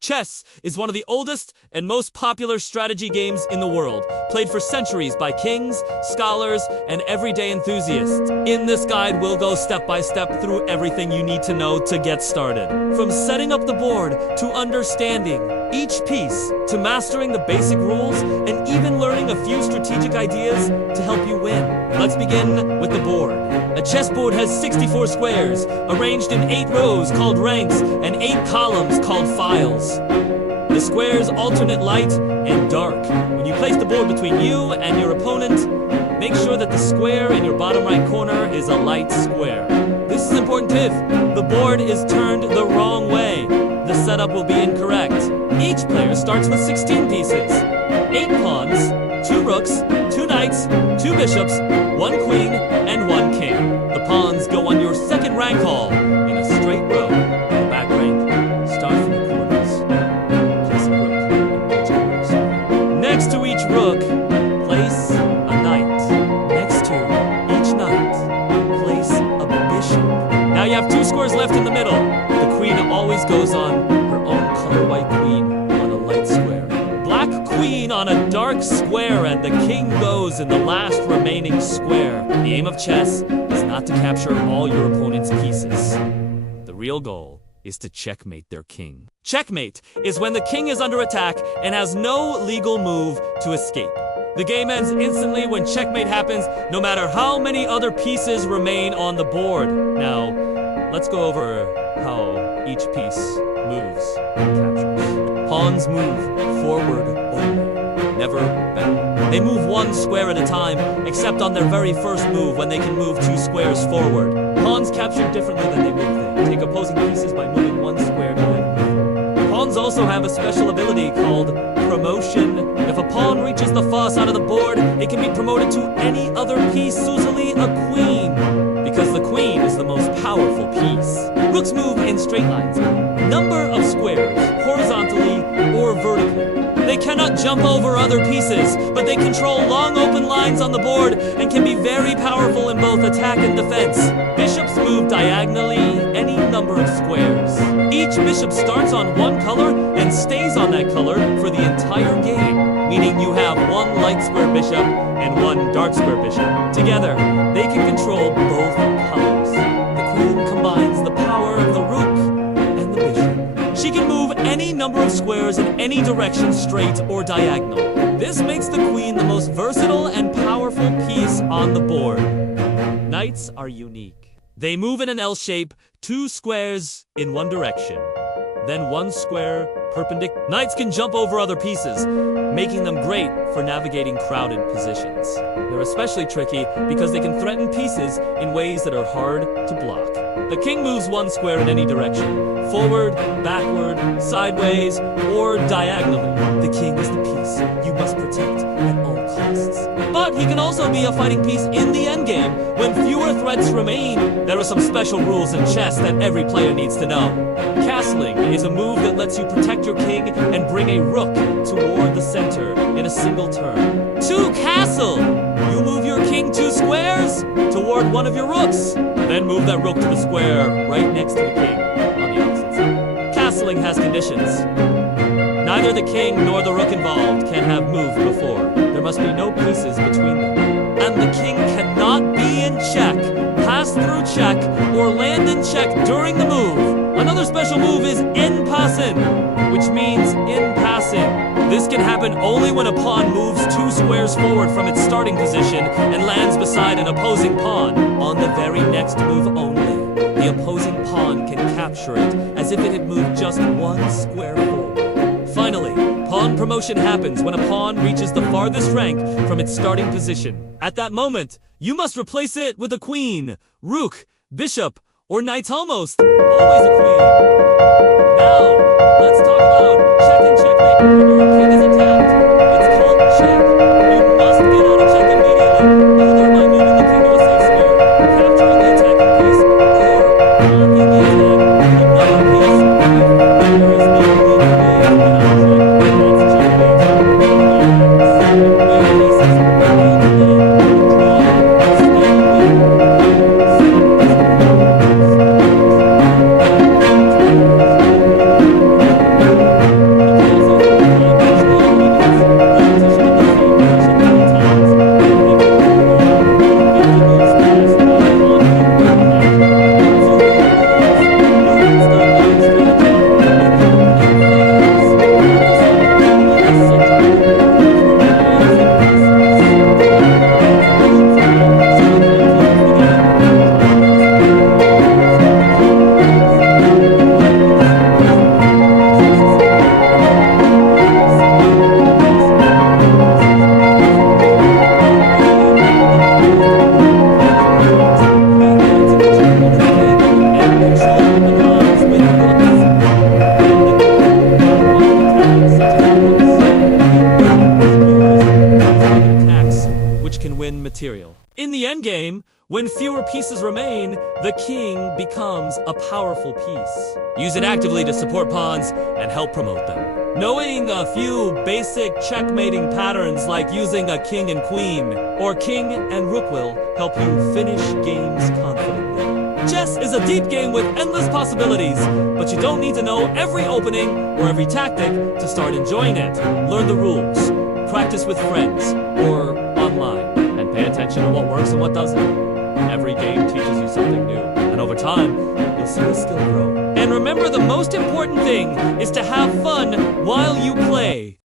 Chess is one of the oldest and most popular strategy games in the world, played for centuries by kings, scholars, and everyday enthusiasts. In this guide, we'll go step by step through everything you need to know to get started. From setting up the board, to understanding each piece, to mastering the basic rules, and even learning a few strategic ideas to help you win. Let's begin with the board. A chessboard has 64 squares, arranged in 8 rows called ranks, and 8 columns called files. The squares alternate light and dark. When you place the board between you and your opponent, make sure that the square in your bottom right corner is a light square. This is an important tip. The board is turned the wrong way. The setup will be incorrect. Each player starts with 16 pieces, 8 pawns, 2 rooks, 2 knights, 2 bishops, 1 queen, and 1 king. The pawns go on your second rank hall in a straight row. The back rank, start from the corners. Place a rook in each corner. Next to each rook, place a knight. Next to each knight, place a bishop. Now you have 2 squares left in the middle. The queen always goes on her own color, white queen on a light square. Black queen on a dark square, and the king goes in the last remaining square. The aim of chess is not to capture all your opponent's pieces. The real goal is to checkmate their king. Checkmate is when the king is under attack and has no legal move to escape. The game ends instantly when checkmate happens, no matter how many other pieces remain on the board. Now, let's go over how each piece moves and captures. Pawns move forward only, never back. They move 1 square at a time, except on their very first move when they can move 2 squares forward. Pawns capture differently than they move. They take opposing pieces by moving 1 square diagonally. Pawns also have a special ability called promotion. If a pawn reaches the foss out of the board, it can be promoted to any other piece, usually a queen, because the queen is the most powerful piece. Rooks move in straight lines, number of squares, horizontally or vertically. They cannot jump over other pieces, but they control long open lines on the board and can be very powerful in both attack and defense. Bishops move diagonally any number of squares. Each bishop starts on 1 color and stays on that color for the entire game, meaning you have 1 light square bishop and 1 dark square bishop. Together, they can control both colors. The queen combines the power of the rook and the bishop. She can move any number of squares in any direction, straight or diagonal. This makes the queen the most versatile and powerful piece on the board. Knights are unique. They move in an L shape, 2 squares in 1 direction, then 1 square perpendicular. Knights can jump over other pieces, making them great for navigating crowded positions. They're especially tricky because they can threaten pieces in ways that are hard to block. The king moves 1 square in any direction, forward, backward, sideways, or diagonally. The king is the piece you must protect at all costs. But he can also be a fighting piece in the endgame when fewer threats remain. There are some special rules in chess that every player needs to know. Castling is a move that lets you protect your king and bring a rook toward the center in a single turn. To castle, you move your king 2 squares toward one of your rooks. Then move that rook to the square right next to the king on the opposite side. Castling has conditions. Neither the king nor the rook involved can have moved before. There must be no pieces between them. And the king cannot be in check, pass through check, or land in check during the move. Another special move is en passant, which means in passing. This can happen only when a pawn moves 2 squares forward from its starting position and lands beside an opposing pawn. On the very next move only, the opposing pawn can capture it as if it had moved just 1 square forward. Finally, pawn promotion happens when a pawn reaches the farthest rank from its starting position. At that moment, you must replace it with a queen, rook, bishop, or knights almost. Always a queen. Now, let's talk about check and checkmate when your king is attacked. It's called check. You must get out of check immediately, either by moving the king to a safe square, capturing the attacking piece, or blocking the attack with another piece. There is no legal way to get out of check. That's checkmate. Where pieces remain in, draw, stand, win. When fewer pieces remain, the king becomes a powerful piece. Use it actively to support pawns and help promote them. Knowing a few basic checkmating patterns like using a king and queen or king and rook will help you finish games confidently. Chess is a deep game with endless possibilities, but you don't need to know every opening or every tactic to start enjoying it. Learn the rules, practice with friends or online, and pay attention to what works and what doesn't. Every game teaches you something new, and over time, you'll see the skill grow. And remember, the most important thing is to have fun while you play.